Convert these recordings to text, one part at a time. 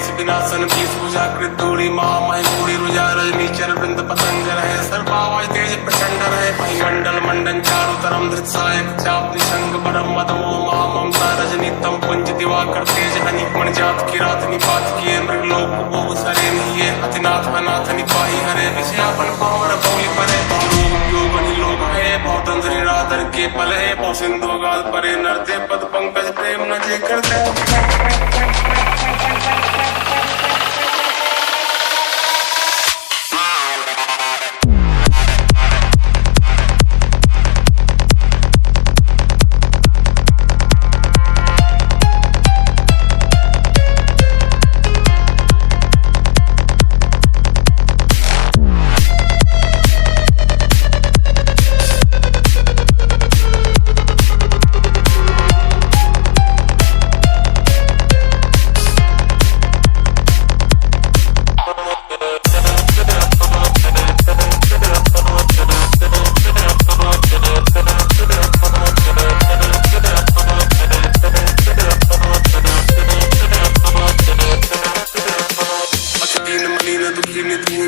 केश विनाशन बीस भुजा कृत दूरी महामहिमूरी रुजा रजनी चर वृंद पतंग रहे सर्पावाज तेज प्रचंड रहे मंडल मंडन चारु तरम धृत सायक चाप निशंग परम मदमो महाममता रजनी तम पुंज दिवाकर तेज हनि मण जात की रात निपात किए मृगलोक बहु सरे निये अतिनाथ अनाथ निपाही हरे विषयापन पावर बौली परे योग लोग है बहुत अंधरी राधर के पल है बहुत सिंधु गाल परे नरते पद पंकज प्रेम न जे करते।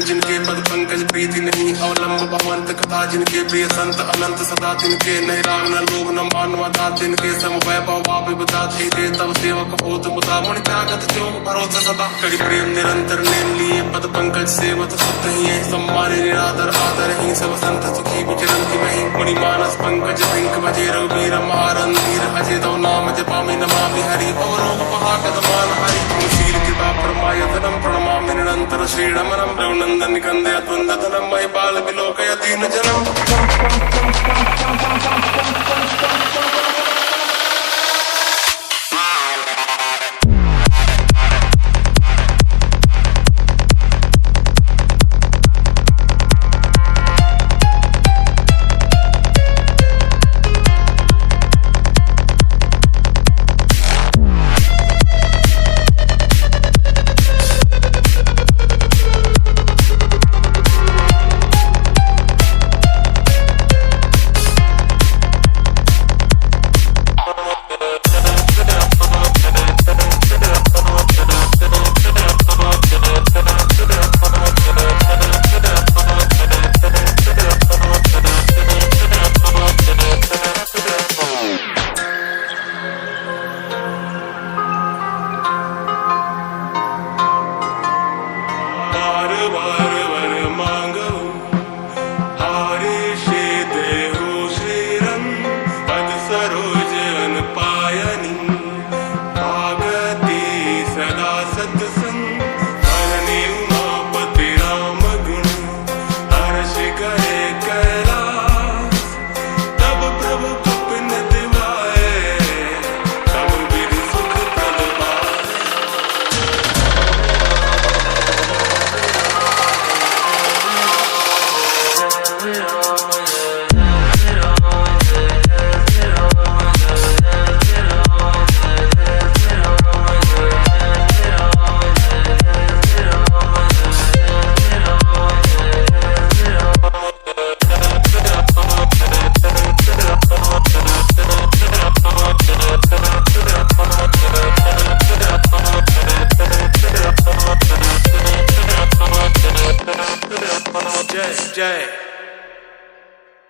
जिनके पद पंकज प्रीति नहीं अवलंब भवंत कथा जिनके प्रिय संत अनंत सदा तिनके नहीं राग न लोभ न मानव दा तिनके सम वैभव वापि बता थे तब सेवक होत मुदा मुनि त्यागत जोग भरोसा सदा कड़ी प्रेम निरंतर नेम लिए पद पंकज सेवत सुत ही है सम्मान निरादर आदर ही सब संत सुखी विचरंति वही मुनि मानस पंकज पिंक भजे रघुवीर महारंधीर अजय दो नाम जपामि नमामि हरि भवरोग महाकदमान हरि शील कृपा परमायतनम प्रणमामि निरंतर श्रीरमणम रघुनंदन निकंदय द्वंदतनम महिपाल विलोकय दीन जनम।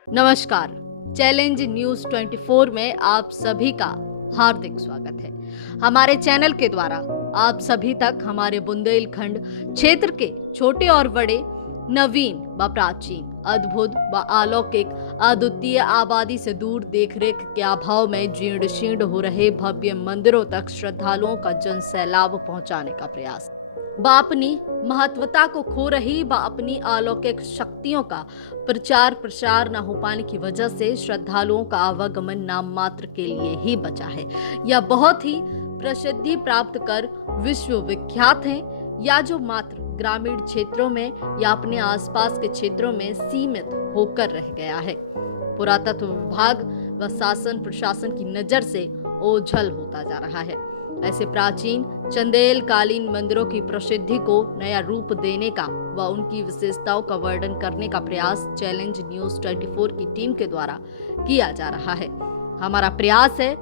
नमस्कार, चैलेंज न्यूज 24 में आप सभी का हार्दिक स्वागत है। हमारे चैनल के द्वारा आप सभी तक हमारे बुंदेलखंड क्षेत्र के छोटे और बड़े, नवीन व प्राचीन, अद्भुत व अलौकिक, अद्वितीय, आबादी से दूर देखरेख के अभाव में जीर्ण शीर्ण हो रहे भव्य मंदिरों तक श्रद्धालुओं का जन सैलाब पहुंचाने का प्रयास, व अपनी महत्वता को खो रही व अपनी अलौकिक शक्तियों का प्रचार प्रसार न हो पाने की वजह से श्रद्धालुओं का आवागमन नाम मात्र के लिए ही बचा है। यह बहुत ही प्रसिद्धि प्राप्त कर विश्व विख्यात हैं, या जो मात्र ग्रामीण क्षेत्रों में या अपने आसपास के क्षेत्रों में सीमित होकर रह गया है। पुरातत्व विभाग व शासन प्रशासन की नजर से ओझल होता जा रहा है। ऐसे प्राचीन चंदेल कालीन मंदिरों की प्रसिद्धि को नया रूप देने का व उनकी विशेषताओं का वर्णन करने का प्रयास चैलेंज न्यूज 24 की टीम के द्वारा किया जा रहा है। हमारा प्रयास है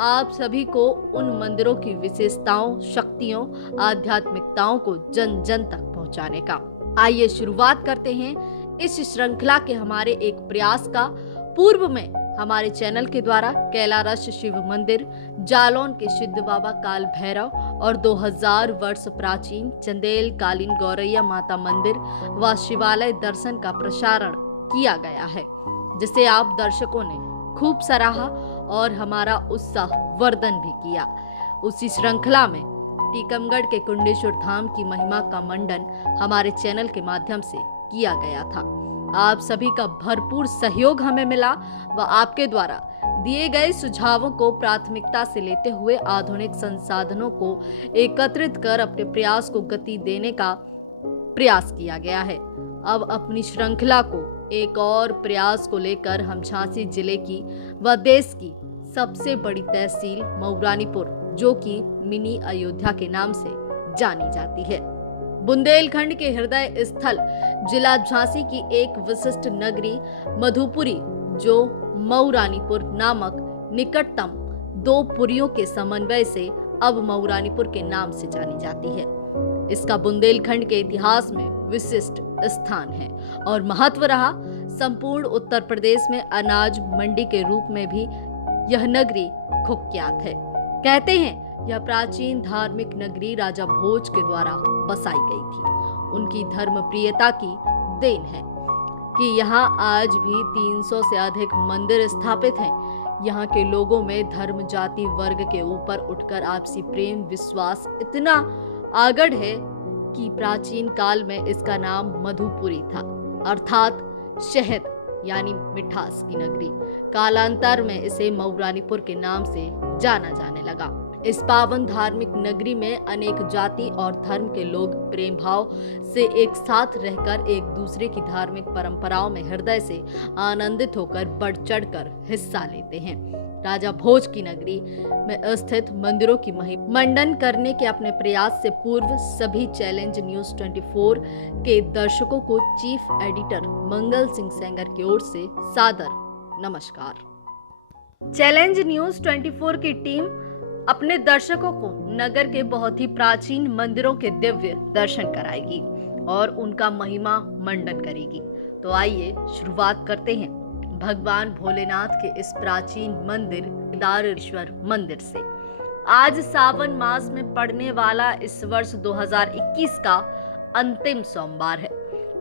आप सभी को उन मंदिरों की विशेषताओं, शक्तियों, आध्यात्मिकताओं को जन जन तक पहुंचाने का। आइए शुरुआत करते हैं इस श्रृंखला के हमारे एक प्रयास का। पूर्व में हमारे चैनल के द्वारा कैलारस शिव मंदिर, जालौन के सिद्ध बाबा काल भैरव और 2000 वर्ष प्राचीन चंदेल कालीन गौरैया माता मंदिर व शिवालय दर्शन का प्रसारण किया गया है, जिसे आप दर्शकों ने खूब सराहा और हमारा उत्साह वर्धन भी किया। उसी श्रृंखला में टीकमगढ़ के कुंडेश्वर धाम की महिमा का मंडन हमारे चैनल के माध्यम से किया गया था। आप सभी का भरपूर सहयोग हमें मिला व आपके द्वारा दिए गए सुझावों को प्राथमिकता से लेते हुए आधुनिक संसाधनों को एकत्रित कर अपने प्रयास को गति देने का प्रयास किया गया है। अब अपनी श्रृंखला को एक और प्रयास को लेकर हम झांसी जिले की व देश की सबसे बड़ी तहसील मऊरानीपुर, जो कि मिनी अयोध्या के नाम से जानी जाती है, बुंदेलखंड के हृदय स्थल जिला झांसी की एक विशिष्ट नगरी मधुपुरी, जो मऊरानीपुर नामक निकटतम 2 पुरियों के समन्वय से अब मऊरानीपुर के नाम से जानी जाती है। इसका बुंदेलखंड के इतिहास में विशिष्ट स्थान है और महत्व रहा। संपूर्ण उत्तर प्रदेश में अनाज मंडी के रूप में भी यह नगरी कुख्यात है। कहते हैं यह प्राचीन धार्मिक नगरी राजा भोज के द्वारा बसाई गई थी। उनकी धर्मप्रियता की देन है कि यहाँ आज भी 300 से अधिक मंदिर स्थापित हैं। यहाँ के लोगों में धर्म, जाति, वर्ग के ऊपर उठकर आपसी प्रेम, विश्वास इतना आगढ़ है कि प्राचीन काल में इसका नाम मधुपुरी था, अर्थात शहद यानी मिठास की नगरी। कालांतर में इसे मऊरानीपुर के नाम से जाना जाने लगा। इस पावन धार्मिक नगरी में अनेक जाति और धर्म के लोग प्रेम भाव से एक साथ रहकर एक दूसरे की धार्मिक परंपराओं में हृदय से आनंदित होकर बढ़ चढ़कर हिस्सा लेते हैं। राजा भोज की नगरी में स्थित मंदिरों की महिमा मंडन करने के अपने प्रयास से पूर्व सभी चैलेंज न्यूज 24 के दर्शकों को चीफ एडिटर मंगल सिंह सेंगर की ओर से सादर नमस्कार। चैलेंज न्यूज 24 की टीम अपने दर्शकों को नगर के बहुत ही प्राचीन मंदिरों के दिव्य दर्शन कराएगी और उनका महिमा मंडन करेगी। तो आइए शुरुआत करते हैं भगवान भोलेनाथ के इस प्राचीन मंदिर केदारेश्वर मंदिर से। आज सावन मास में पड़ने वाला इस वर्ष 2021 का अंतिम सोमवार है।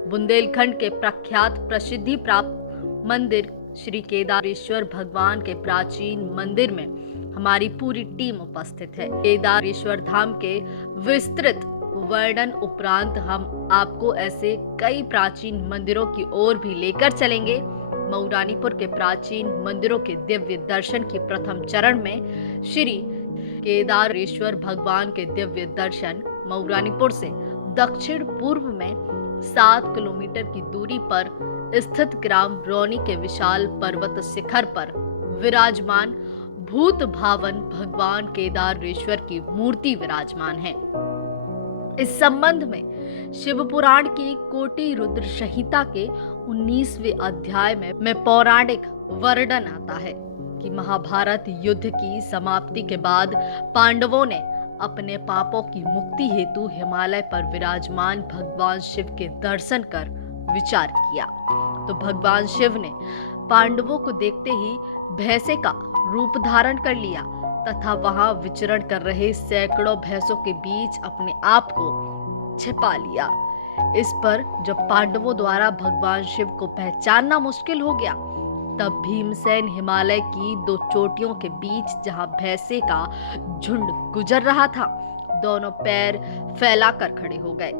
बुंदेलखंड के प्रख्यात प्रसिद्धि प्राप्त मंदिर श्री केदारेश्वर भगवान के प्राचीन मंदिर में हमारी पूरी टीम उपस्थित है। केदारेश्वर धाम के विस्तृत वर्णन उपरांत हम आपको ऐसे कई प्राचीन मंदिरों की ओर भी लेकर चलेंगे। मऊरानीपुर के प्राचीन मंदिरों के दिव्य दर्शन की प्रथम चरण में श्री केदारेश्वर भगवान के दिव्य दर्शन मऊरानीपुर से दक्षिण पूर्व में 7 किलोमीटर की दूरी पर स्थित ग्राम रौनी के विशाल पर्वत शिखर पर विराजमान भूत भावन भगवान केदारेश्वर की मूर्ति विराजमान है। इस संबंध में शिव पुराण की कोटि रुद्र संहिता के 19वें अध्याय में पौराणिक वर्णन आता है कि महाभारत युद्ध की समाप्ति के बाद पांडवों ने अपने पापों की मुक्ति हेतु हिमालय पर विराजमान भगवान शिव के दर्शन कर विचार किया। तो भगवान शिव ने पांडवों को देखते ही भैंसे का रूप धारण कर लिया तथा वहां विचरण कर रहे सैकड़ों भैंसों के बीच अपने आप को छिपा लिया। इस पर जब पांडवों द्वारा भगवान शिव को पहचानना मुश्किल हो गया, तब भीमसेन हिमालय की 2 चोटियों के बीच जहां भैंसे का झुंड गुजर रहा था, दोनों पैर फैलाकर खड़े हो गए।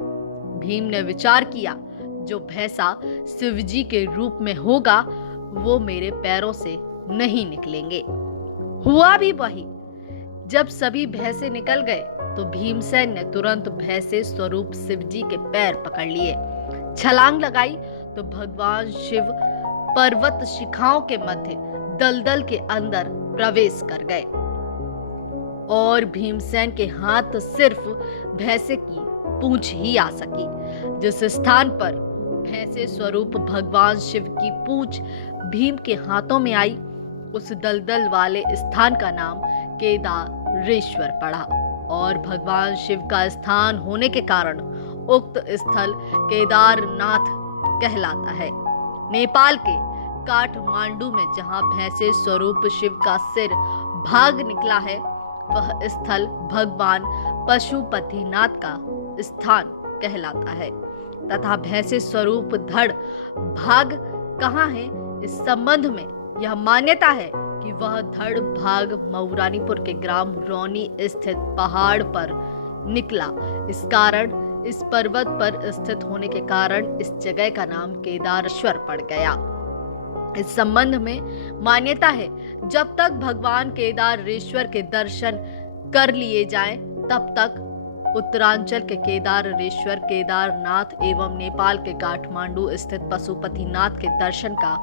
भीम ने विचार किया, जो भैंसा शिवजी के रूप में होगा वो मेरे पैरों से नहीं निकलेंगे। हुआ भी वही। जब सभी भैंसे निकल गए तो भीमसेन ने तुरंत भैंसे स्वरूप शिवजी के पैर पकड़ लिए, छलांग लगाई तो भगवान शिव पर्वत शिखाओं के मध्य दलदल के अंदर प्रवेश कर गए और भीमसेन के हाथ सिर्फ भैंसे की पूंछ ही आ सकी। जिस स्थान पर भैंसे स्वरूप भगवान शिव की पूंछ भीम के हाथों में आई, उस दलदल वाले स्थान का नाम केदारेश्वर पड़ा और भगवान शिव का स्थान होने के कारण उक्त स्थल केदारनाथ कहलाता है। नेपाल के काठमांडू में जहां भैंसे स्वरूप शिव का सिर भाग निकला है, वह स्थल भगवान पशुपतिनाथ का स्थान कहलाता है तथा भैंसे स्वरूप धड़ भाग कहाँ है, इस संबंध में यह मान्यता है कि वह धड़ भाग मऊरानीपुर के ग्राम रौनी स्थित पहाड़ पर निकला। इस कारण इस पर्वत पर स्थित होने के कारण इस जगह का नाम केदारेश्वर पड़ गया। इस संबंध में मान्यता है जब तक भगवान केदारेश्वर के दर्शन कर लिए जाएं, तब तक उत्तरांचल के केदारेश्वर, केदारनाथ एवं नेपाल के काठमांडू स्थित पशुपतिनाथ के दर्शन का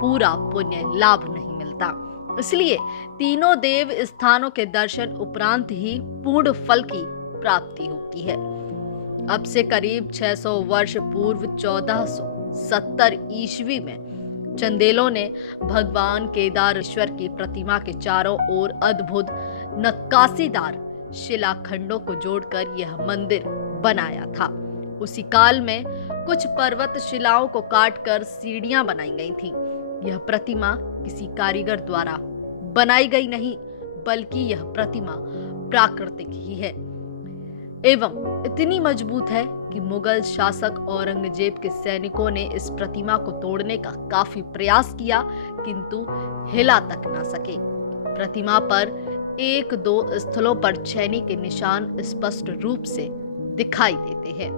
पूरा पुण्य लाभ नहीं मिलता। इसलिए तीनों देव स्थानों के दर्शन उपरांत ही पूर्ण फल की प्राप्ति होती है। अब से करीब 600 वर्ष पूर्व 1470 ईस्वी में चंदेलों ने भगवान केदारेश्वर की प्रतिमा के चारों ओर अद्भुत नक्काशीदार शिलाखंडों को जोड़कर यह मंदिर बनाया था। उसी काल में कुछ पर्वत शिलाओं को काटकर सीढ़ियां बनाई गई थीं। यह प्रतिमा किसी कारीगर द्वारा बनाई गई नहीं, बल्कि यह प्रतिमा प्राकृतिक ही है एवं इतनी मजबूत है कि मुगल शासक औरंगजेब के सैनिकों ने इस प्रतिमा को तोड़ने का काफी प्रयास किया, किंतु हिला तक ना सके। प्रतिमा पर 1-2 स्थलों पर छेनी के निशान स्पष्ट रूप से दिखाई देते हैं।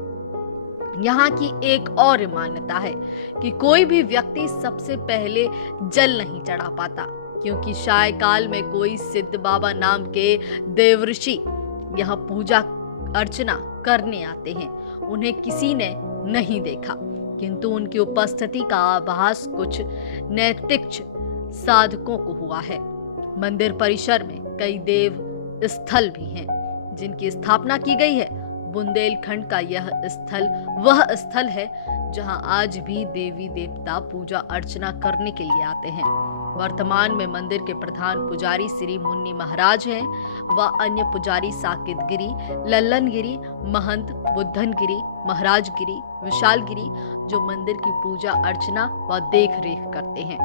यहाँ की एक और मान्यता है कि कोई भी व्यक्ति सबसे पहले जल नहीं चढ़ा पाता, क्योंकि शाय काल में कोई सिद्ध बाबा नाम के देवऋषि यहाँ पूजा अर्चना करने आते हैं। उन्हें किसी ने नहीं देखा, किंतु उनकी उपस्थिति का आभास कुछ नैतिक साधकों को हुआ है। मंदिर परिसर में कई देव स्थल भी हैं जिनकी स्थापना की गई है। बुंदेलखंड का यह स्थल वह स्थल है जहां आज भी देवी देवता पूजा अर्चना करने के लिए आते हैं। वर्तमान में मंदिर के प्रधान पुजारी श्री मुन्नी महाराज हैं व अन्य पुजारी साकेत गिरी, लल्लन गिरी, महंत बुद्धन गिरी, महाराज गिरी, विशाल गिरी, जो मंदिर की पूजा अर्चना व देख रेख करते हैं।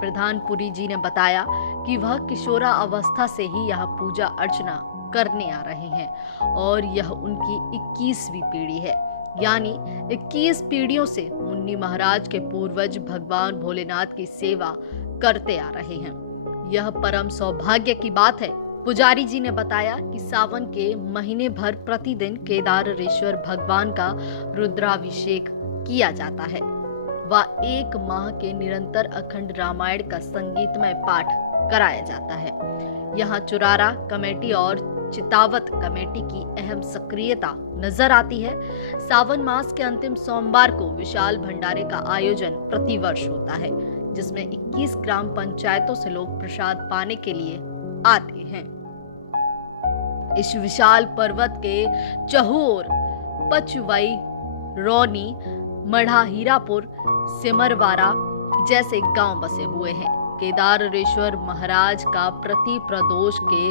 प्रधान पुरी जी ने बताया कि वह किशोरा अवस्था से ही यहाँ पूजा अर्चना करने आ रहे हैं और यह उनकी 21वीं पीढ़ी है, यानी 21 पीढ़ियों से मुन्नी महाराज के पूर्वज भगवान भोलेनाथ की सेवा करते आ रहे हैं। यह परम सौभाग्य की बात है। पुजारी जी ने बताया कि सावन के महीने भर प्रतिदिन केदारेश्वर भगवान का रुद्राभिषेक किया जाता है व 1 माह के निरंतर अखंड रामायण का संगीतमय पाठ कराया जाता है। यहाँ चुरारा कमेटी और चितावत कमेटी की अहम सक्रियता नजर आती है। सावन मास के अंतिम सोमवार को विशाल भंडारे का आयोजन प्रतिवर्ष होता है, जिसमें 21 ग्राम पंचायतों से लोग प्रसाद पाने के लिए आते हैं। इस विशाल पर्वत के चहुओर पचवई, रौनी, मढ़ा, हीरापुर, सिमरवारा जैसे गांव बसे हुए हैं। केदारेश्वर महाराज का प्रति प्रदोष के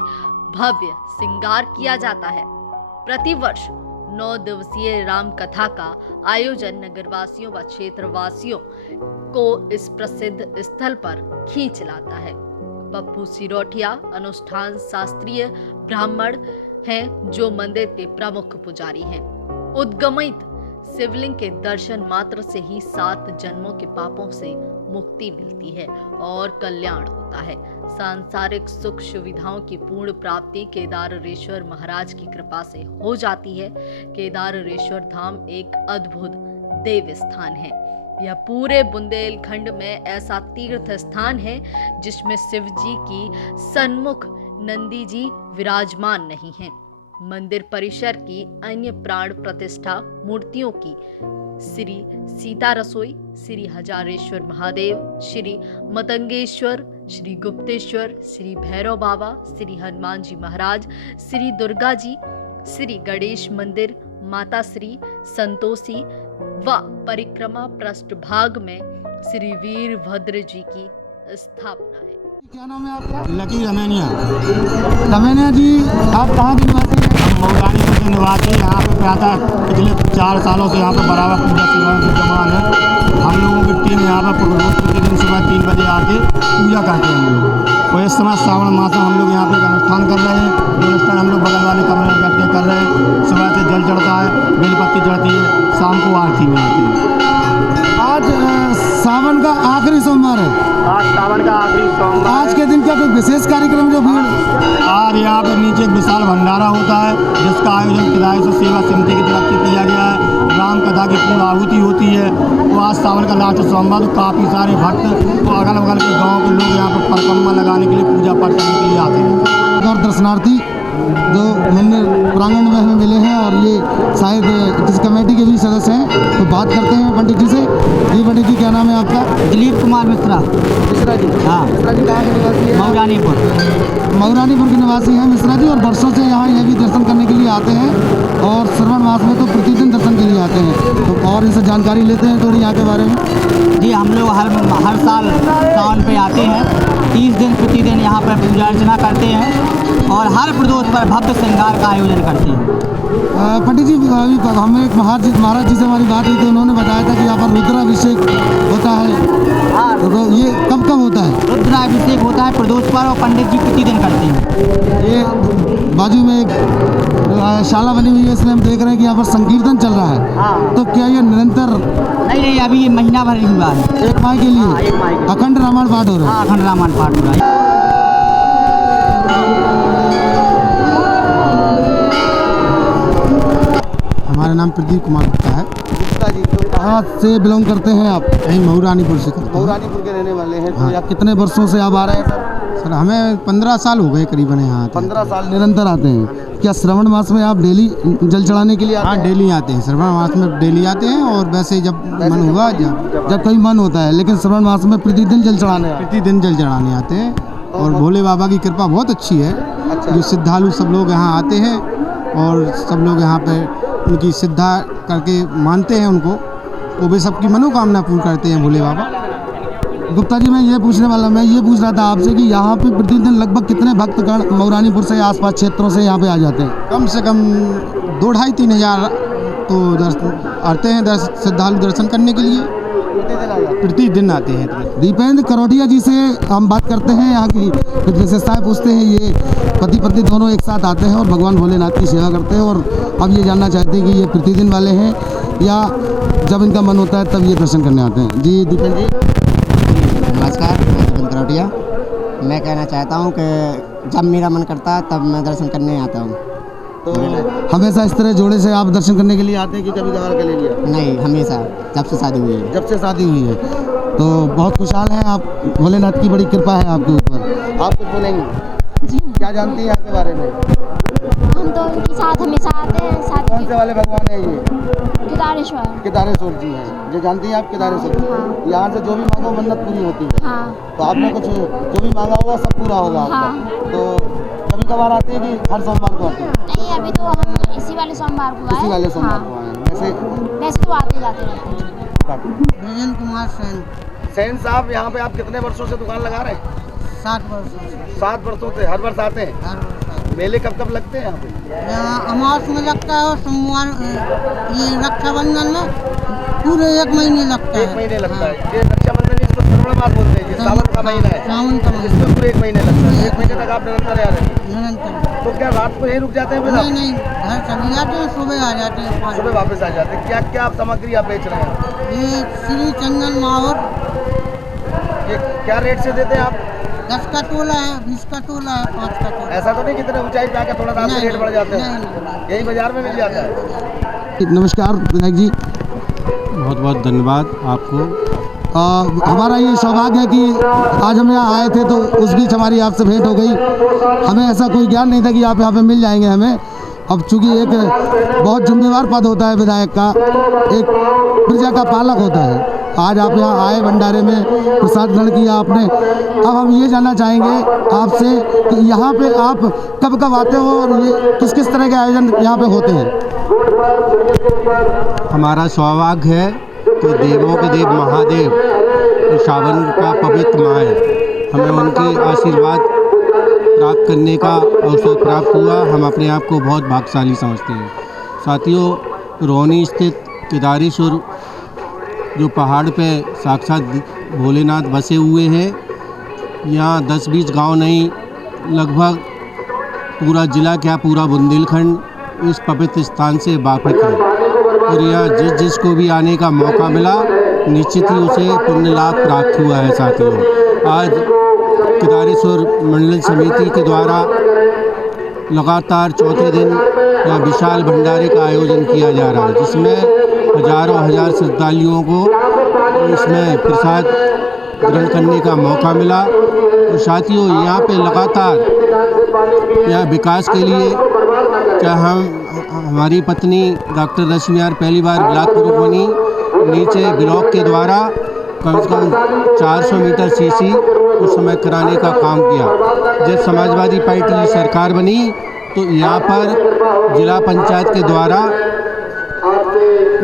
भव्य श्रृंगार किया जाता है। प्रतिवर्ष 9 दिवसीय राम कथा का आयोजन नगरवासियों व क्षेत्रवासियों को इस प्रसिद्ध स्थल पर खींच लाता है। पप्पू सिरोठिया अनुष्ठान शास्त्रीय ब्राह्मण हैं जो मंदिर के प्रमुख पुजारी हैं। उद्गमित शिवलिंग के दर्शन मात्र से ही 7 जन्मों के पापों से मुक्ति मिलती है और कल्याण होता है। सांसारिक सुख सुविधाओं की पूर्ण प्राप्ति केदारेश्वर महाराज की कृपा से हो जाती है। केदारेश्वर धाम एक अद्भुत देव स्थान है। यह पूरे बुंदेलखंड में ऐसा तीर्थ स्थान है जिसमें शिव जी की सन्मुख नंदी जी विराजमान नहीं हैं। मंदिर परिसर की अन्य प्राण प्रतिष्ठा मूर्तियों की श्री सीता रसोई, श्री हजारेश्वर महादेव, श्री मतंगेश्वर, श्री गुप्तेश्वर, श्री भैरव बाबा, श्री हनुमान जी महाराज, श्री दुर्गा जी, श्री गणेश मंदिर, माता श्री संतोषी व परिक्रमा पृष्ठभाग में श्री वीरभद्र जी की स्थापना है। क्या नाम है आपका? लकी रमेनिया। रमेनिया जी, आप कहाँ के निवासी हैं? हम मऊरानीपुर के निवासी यहाँ पे प्रातः पिछले 4 सालों से यहाँ पे बराबर पूजा सेवा विद्यमान है। हम लोगों की टीम यहाँ पर रोज प्रतिदिन सुबह 3 बजे आके पूजा करते हैं हम लोग। और इस समय श्रावण मास में हम लोग यहाँ पे एक अनुष्ठान कर रहे हैं। जो अनुष्ठान हम लोग बगल वाले कमरे में बैठ के कर रहे हैं। सुबह से जल चढ़ता है, बेलपत्ती चढ़ती है, शाम को आरती में आती है। आज सावन का आखिरी सोमवार है। आज सावन का आखिरी सोमवार। आज के दिन क्या कोई विशेष कार्यक्रम जो भीड़? आज यहाँ पर नीचे एक विशाल भंडारा होता है जिसका आयोजन किराए से सेवा समिति की तरफ से किया गया है। राम कथा की पूर्ण आहुति होती है। तो आज सावन का लास्ट सोमवार, तो काफ़ी सारे भक्त तो अगल बगल के गांव के लोग यहाँ पर परिक्रमा लगाने के लिए, पूजा पाठ करने के लिए आते हैं। और दर्शनार्थी जो मंदिर प्रांगण में हमें मिले हैं और ये शायद किस कमेटी के भी सदस्य हैं, तो बात करते हैं पंडित जी से। जी पंडित जी, क्या नाम है आपका? दिलीप कुमार मिश्रा। मिश्रा जी? हाँ। मिश्रा जी कहाँ के निवासी हैं? मऊरानीपुर के निवासी हैं मिश्रा जी, और वर्षों से यहाँ ये भी दर्शन करने के लिए आते हैं और श्रवण मास में तो प्रतिदिन दर्शन के लिए आते हैं। तो और इनसे जानकारी लेते हैं थोड़ी यहाँ के बारे में। जी, हम लोग हर साल सावन पे आते हैं। 30 दिन प्रतिदिन यहाँ पर पूजा अर्चना करते हैं और हर प्रदोष पर भव्य श्रृंगार का आयोजन करते हैं। पंडित जी, अभी हमें एक महाराज जी से हमारी बात हुई थी, उन्होंने बताया था कि यहाँ पर रुद्राभिषेक होता है। तो ये कब होता है? रुद्राभिषेक होता है प्रदोष पर और पंडित जी प्रतिदिन करते हैं। ये बाजू में एक शाला बनी हुई है, इसमें हम देख रहे हैं कि यहाँ पर संकीर्तन चल रहा है। हाँ। तो क्या ये निरंतर? नहीं, अभी ये महीना भर ही हुआ है। एक माह के लिए? हाँ, एक माह के लिए। अखंड रामायण पाठ हो रहा है? हाँ, अखंड रामायण पाठ हो रहा है। हमारा नाम प्रदीप कुमार गुप्ता है। गुप्ता जी, तो कहाँ से बिलोंग करते हैं आप? यही मऊरानीपुर से करते हैं। मऊरानीपुर के रहने वाले हैं। हाँ। तो आप कितने वर्षों से आप आ रहे हैं सर? सर हमें 15 साल हो गए करीबन यहाँ आते हैं। 15 साल निरंतर आते हैं। क्या श्रवण मास में आप डेली जल चढ़ाने के लिए आते हाँ, हैं? डेली आते हैं। श्रावण मास में डेली आते हैं और वैसे जब मन हुआ जब कभी मन होता है, लेकिन श्रवण मास में प्रतिदिन जल चढ़ाने आते हैं। प्रतिदिन जल चढ़ाने आते हैं। और भोले बाबा की कृपा बहुत अच्छी है। अच्छा। जो श्रद्धालु सब लोग यहाँ आते हैं और सब लोग यहाँ पे उनकी श्रद्धा करके मानते हैं उनको, वो भी सबकी मनोकामना पूर्ण करते हैं भोले बाबा। गुप्ता जी, मैं ये पूछ रहा था आपसे कि यहाँ पे प्रतिदिन लगभग कितने भक्तगण मऊरानीपुर से आसपास क्षेत्रों से यहाँ पे आ जाते हैं? कम से कम 2-2,5-3 हज़ार तो आते हैं श्रद्धालु दर्शन करने के लिए। प्रतिदिन आते हैं। दीपेंद्र करोटिया जी से हम बात करते हैं, यहाँ की कुछ विशेषताएँ पूछते हैं। ये पति पत्नी दोनों एक साथ आते हैं और भगवान भोलेनाथ की सेवा करते हैं, और अब ये जानना चाहते हैं कि ये प्रतिदिन वाले हैं या जब इनका मन होता है तब ये दर्शन करने आते हैं। जी दीपेंद्र जी। नमस्कार, मैं दीपेंद्र करोटिया। मैं कहना चाहता हूँ कि जब मेरा मन करता है तब मैं दर्शन करने आता हूँ। तो हमेशा इस तरह जोड़े से आप दर्शन करने के लिए आते हैं कि कभी कभार के लिए? नहीं, हमेशा, जब से शादी हुई है। जब से शादी हुई है। तो बहुत खुशहाल हैं आप, भोलेनाथ की बड़ी कृपा है आपके ऊपर। आप कुछ बोलेंगे? जी, क्या जानती हैं आपके बारे में? हम तो उनके साथ हमेशा आते हैं। साथ कौन से वाले भगवान है ये? केदारेश्वर जी हैं। जो जानती हैं आप केदारेश्वर? हाँ। यहाँ से जो भी मांगो मन्नत पूरी होती है। हाँ। तो आपने कुछ जो भी मांगा होगा सब पूरा होगा आपका। हाँ। तो कभी कभार आते हैं कि हर सोमवार को आते हैं? नहीं, अभी तो हम इसी वाले सोमवार को आए। इसी वाले सोमवार हाँ। को आए हैं। वैसे तो आते जाते रहते हैं। वीरेंद्र कुमार सेन। सैन साहब, यहाँ पे आप कितने वर्षों से दुकान लगा रहे हैं? 7 वर्षों से। 7 वर्षों से हर वर्ष आते हैं? हर वर्ष मेले कब कब लगते हैं यहाँ पे? अमावस में लगता है और सोमवार ये रक्षाबंधन में पूरे 1 महीने लगता है। 1 महीने लगता है। ये रक्षाबंधन इसको श्रवण मास बोलते हैं। ये सावन का महीना है। सावन का महीना। इसमें पूरे 1 महीने लगता है। 1 महीने तक आप निरंतर आ रहे हैं। निरंतर। तो क्या रात को यहीं रुक जाते हैं फिर आप? नहीं, घर चले जाते हैं, सुबह आ जाते हैं। सुबह वापस आ जाते हैं। क्या क्या आप सामग्री आप बेच रहे हैं? ये श्री चंदन माहौर ये क्या रेट से देते हैं आप? 10 का टोला है, 20 का टोला है, 5 का टोला। ऐसा तो नहीं कितने ऊंचाई पे आकर थोड़ा रात में नहीं, रेट बढ़ जाते हैं? नहीं। यही बाजार में मिल जाता है। नमस्कार विनायक जी। बहुत बहुत धन्यवाद आपको। हमारा ये सौभाग्य है कि आज हम यहाँ आए थे तो उस बीच हमारी आपसे भेंट हो गई। हमें ऐसा कोई ज्ञान नहीं था कि आप यहाँ पे मिल जाएंगे हमें। अब चूंकि एक बहुत जिम्मेदार पद होता है विधायक का, एक प्रजा का पालक होता है। आज आप यहाँ आए, भंडारे में प्रसाद ग्रहण किया आपने। अब हम ये जानना चाहेंगे आपसे कि यहाँ पे आप कब कब आते हो और ये किस किस तरह के आयोजन यहाँ पे होते हैं? हमारा सौभाग्य है कि देवों के देव महादेव, सावन का पवित्र माह है, हमें उनके आशीर्वाद प्राप्त करने का अवसर प्राप्त हुआ। हम अपने आप को बहुत भाग्यशाली समझते हैं। साथियों, रोहनी स्थित केदारेश्वर जो पहाड़ पे साक्षात भोलेनाथ बसे हुए हैं, यहाँ 10-20 गांव नहीं, लगभग पूरा ज़िला क्या पूरा बुंदेलखंड इस पवित्र स्थान से वाकिफ़ है। और यह जिसको भी आने का मौका मिला निश्चित ही उसे पुण्य लाभ प्राप्त हुआ है। साथियों, आज केदारेश्वर मंडल समिति के द्वारा लगातार चौथे दिन यहाँ विशाल भंडारे का आयोजन किया जा रहा है, जिसमें हजार श्रद्धालुओं को इसमें प्रसाद ग्रहण करने का मौका मिला। और साथियों, यहाँ पे लगातार यहाँ विकास के लिए चाहे हमारी पत्नी डॉक्टर रश्मि यार पहली बार ब्लॉक प्रमुख बनी, नीचे ब्लॉक के द्वारा कम से कम 400 मीटर सीसी उस समय कराने का काम किया। जब समाजवादी पार्टी की सरकार बनी तो यहाँ पर जिला पंचायत के द्वारा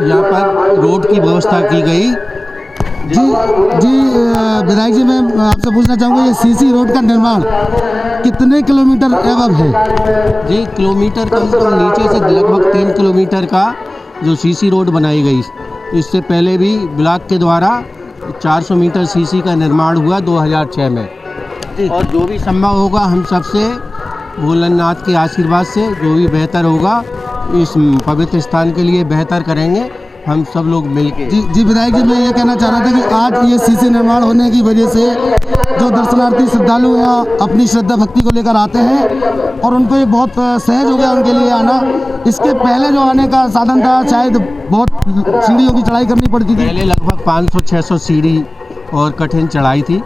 यहाँ पर रोड की व्यवस्था की गई। जी विधायक जी, मैं आपसे पूछना चाहूँगा, ये सीसी रोड का निर्माण कितने किलोमीटर एवं है? जी, किलोमीटर कम से कम नीचे से लगभग 3 किलोमीटर का जो सीसी रोड बनाई गई। इससे पहले भी ब्लॉक के द्वारा 400 मीटर सीसी का निर्माण हुआ 2006 में। और जो भी संभव होगा हम सबसे भोलेनाथ के आशीर्वाद से जो भी बेहतर होगा इस पवित्र स्थान के लिए बेहतर करेंगे हम सब लोग मिलके। जी विधायक जी, मैं ये कहना चाह रहा था कि आज ये सीसी निर्माण होने की वजह से जो दर्शनार्थी श्रद्धालु यहाँ अपनी श्रद्धा भक्ति को लेकर आते हैं और उनको ये बहुत सहज हो गया उनके लिए आना। इसके पहले जो आने का साधन था शायद बहुत सीढ़ियों की चढ़ाई करनी पड़ती थी। पहले लगभग 500-600 सीढ़ी और कठिन चढ़ाई थी,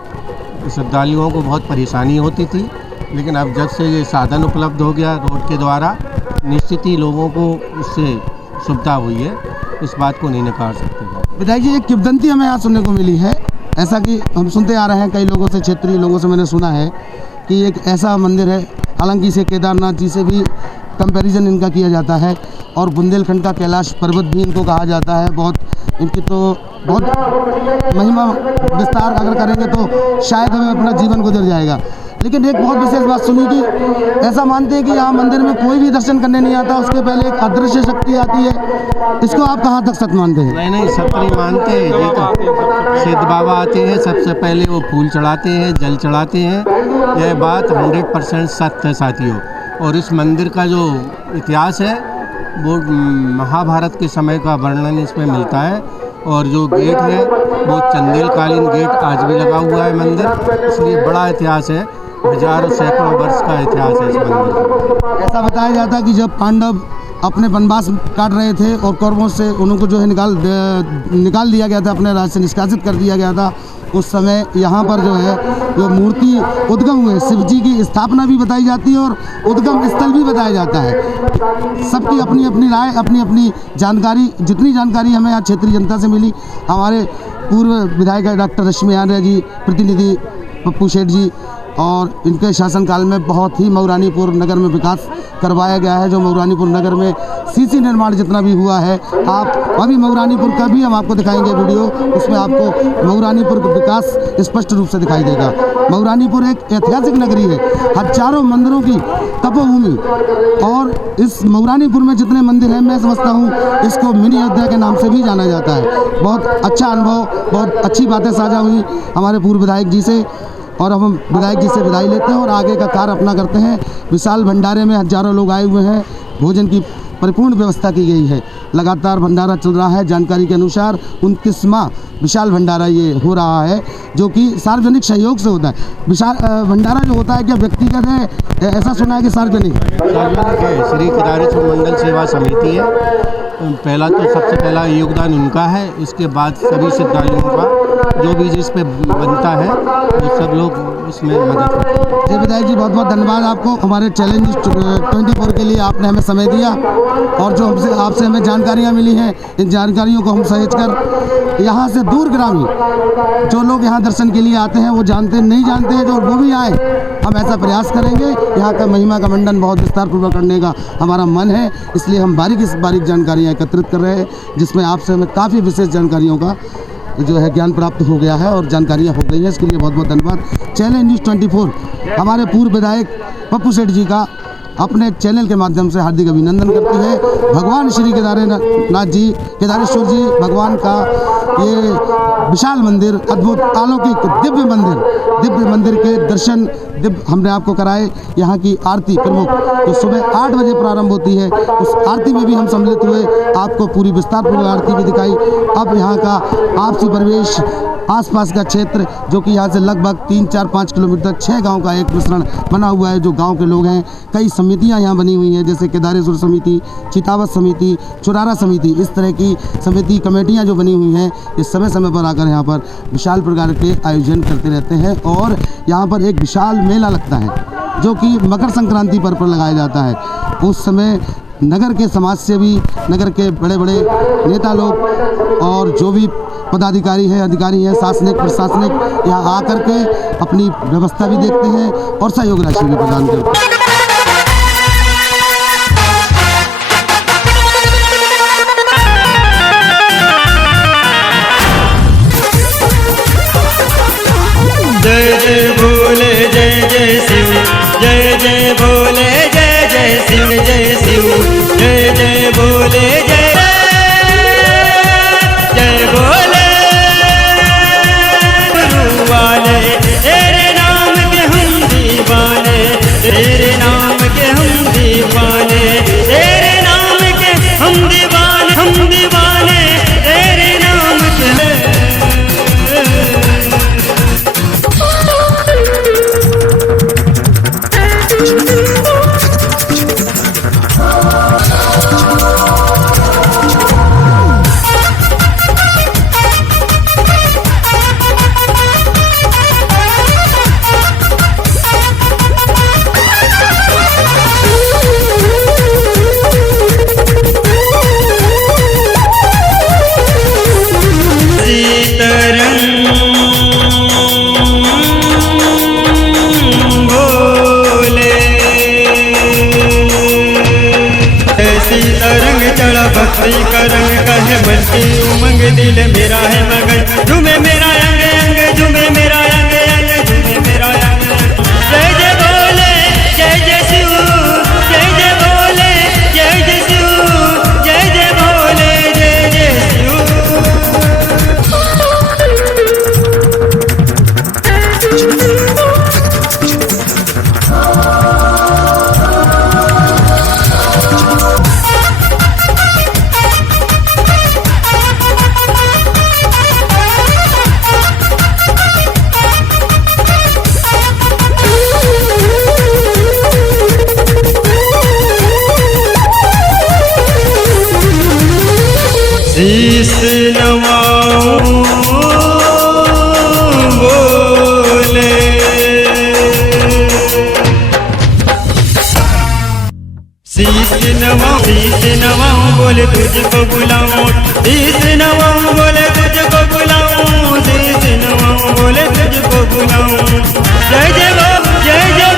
श्रद्धालुओं को बहुत परेशानी होती थी। लेकिन अब जब से ये साधन उपलब्ध हो गया रोड के द्वारा, निश्चित ही लोगों को इससे सुविधा हुई है, इस बात को नहीं नकार सकते। विधायक जी, एक किंवदंती हमें यहाँ सुनने को मिली है, ऐसा कि हम सुनते आ रहे हैं कई लोगों से, क्षेत्रीय लोगों से मैंने सुना है कि एक ऐसा मंदिर है, हालांकि इसे केदारनाथ जी से भी कंपैरिजन इनका किया जाता है और बुंदेलखंड का कैलाश पर्वत भी इनको कहा जाता है। बहुत इनकी तो बहुत महिमा विस्तार अगर करेंगे तो शायद हमें अपना जीवन गुजर जाएगा। लेकिन एक बहुत विशेष बात सुनी कि ऐसा मानते हैं कि यहाँ मंदिर में कोई भी दर्शन करने नहीं आता, उसके पहले एक अदृश्य शक्ति आती है। इसको आप कहाँ तक सच मानते हैं? नहीं, सब नहीं मानते हैं। ये तो सिद्ध बाबा आते हैं, सबसे पहले वो फूल चढ़ाते हैं, जल चढ़ाते हैं। यह बात 100% सत्य है साथियों। और इस मंदिर का जो इतिहास है वो महाभारत के समय का वर्णन इसमें मिलता है। और जो गेट है वो चंदेलकालीन गेट आज भी लगा हुआ है मंदिर, इसलिए बड़ा इतिहास है, हजारों सैकड़ों वर्ष का इतिहास है इस मंदिर का। ऐसा बताया जाता है कि जब पांडव अपने वनवास काट रहे थे और कौरवों से उनको जो है निकाल दिया गया था, अपने राज्य से निष्कासित कर दिया गया था, उस समय यहाँ पर जो है जो मूर्ति उद्गम हुए, शिव जी की स्थापना भी बताई जाती है और उद्गम स्थल भी बताया जाता है। सबकी अपनी अपनी राय, अपनी अपनी जानकारी, जितनी जानकारी हमें आज क्षेत्रीय जनता से मिली, हमारे पूर्व विधायक डॉक्टर रश्मि यार जी, प्रतिनिधि पप्पू सेठ जी और इनके शासनकाल में बहुत ही मऊरानीपुर नगर में विकास करवाया गया है। जो मऊरानीपुर नगर में सीसी निर्माण जितना भी हुआ है, आप अभी मऊरानीपुर का भी हम आपको दिखाएंगे वीडियो, उसमें आपको मऊरानीपुर का विकास स्पष्ट रूप से दिखाई देगा। मऊरानीपुर एक ऐतिहासिक नगरी है, हजारों मंदिरों की तपोभूमि, और इस मऊरानीपुर में जितने मंदिर हैं मैं समझता हूँ इसको मिनी अयोध्या के नाम से भी जाना जाता है। बहुत अच्छा अनुभव, बहुत अच्छी बातें साझा हुई हमारे पूर्व विधायक जी से, और हम विधायक जी से विदाई लेते हैं और आगे का कार्य अपना करते हैं। विशाल भंडारे में हजारों लोग आए हुए हैं, भोजन की परिपूर्ण व्यवस्था की गई है, लगातार भंडारा चल रहा है। जानकारी के अनुसार 29वां विशाल भंडारा ये हो रहा है, जो कि सार्वजनिक सहयोग से होता है। विशाल भंडारा जो होता है क्या व्यक्तिगत है? ऐसा सुना है कि सार्वजनिक है। श्री केदारेश्वर मंडल सेवा समिति है। पहला तो सबसे पहला योगदान उनका है, इसके बाद सभी श्रद्धालुओं का जो भी जिस पे बनता है वो सब लोग इसमें मदद करते हैं। जी विधायक जी, बहुत बहुत धन्यवाद आपको हमारे चैलेंज 24 के लिए आपने हमें समय दिया, और जो आपसे हमें जानकारियाँ मिली हैं, इन जानकारियों को हम सहेज कर यहाँ से दूरगामी जो लोग यहाँ दर्शन के लिए आते हैं वो नहीं जानते हैं, जो वो भी आए, हम ऐसा प्रयास करेंगे। यहाँ का महिमा का मंडन बहुत विस्तार पूर्वक करने का हमारा मन है, इसलिए हम बारीक जानकारियाँ एकत्रित कर रहे हैं, जिसमें आपसे हमें काफ़ी विशेष जानकारियों का जो है ज्ञान प्राप्त हो गया है और जानकारियाँ हो गई हैं। इसके लिए बहुत बहुत धन्यवाद। चैनल न्यूज़ 24 हमारे पूर्व विधायक पप्पू सेठ जी का अपने चैनल के माध्यम से हार्दिक अभिनंदन करती है। भगवान श्री केदारनाथ जी, केदारेश्वर जी भगवान का ये विशाल मंदिर, अद्भुत अलौकिक दिव्य मंदिर के दर्शन हमने आपको कराए। यहाँ की आरती प्रमुख तो सुबह 8 बजे प्रारंभ होती है, उस आरती में भी हम सम्मिलित हुए, आपको पूरी विस्तारपूर्वक आरती भी दिखाई। अब यहाँ का आपसी परिवेश, आसपास का क्षेत्र जो कि यहाँ से लगभग 3, 4, 5 किलोमीटर 6 गांव का एक मिश्रण बना हुआ है। जो गांव के लोग हैं, कई समितियां यहाँ बनी हुई हैं, जैसे केदारेश्वर समिति, चितावत समिति, चुरारा समिति, इस तरह की समिति कमेटियां जो बनी हुई हैं, ये समय समय पर आकर यहाँ पर विशाल प्रकार के आयोजन करते रहते हैं। और यहाँ पर एक विशाल मेला लगता है जो कि मकर संक्रांति पर लगाया जाता है। उस समय नगर के समाज से भी, नगर के बड़े बड़े नेता लोग और जो भी पदाधिकारी हैं, अधिकारी हैं, शासनिक प्रशासनिक यहाँ आकर के अपनी व्यवस्था भी देखते हैं और सहयोग राशि भी प्रदान करते हैं। जय जय भोले जय जय शिव, जय जय भोले जय जय शिव, जय शिव जय जय भोले जय जय भोले। गुरु वाले तेरे नाम के हम दीवाने, तेरे नाम के हम दीवाने, तेरे नाम के हम दीवाने, हम दीवाने तेरे नाम के। भक्ति का रंग कहे बल्कि उमंग, दिल मेरा है मगन, झूमे मेरा अंग अंग, झूमे मेरा अंग अंग, झूमे मेरा अंग। जय जय भोले जय जय शिव, जय जय भोले जय जय शिव, जय जय भोले जय जय शिव। शीश नवाऊं बोले, शीश नवाऊं बोले तुझको बुलाऊं, शीश नवाऊं बोले तुझको बुलाऊं, शीश नवाऊं बोले तुझको बुलाऊं। जय जय जय जय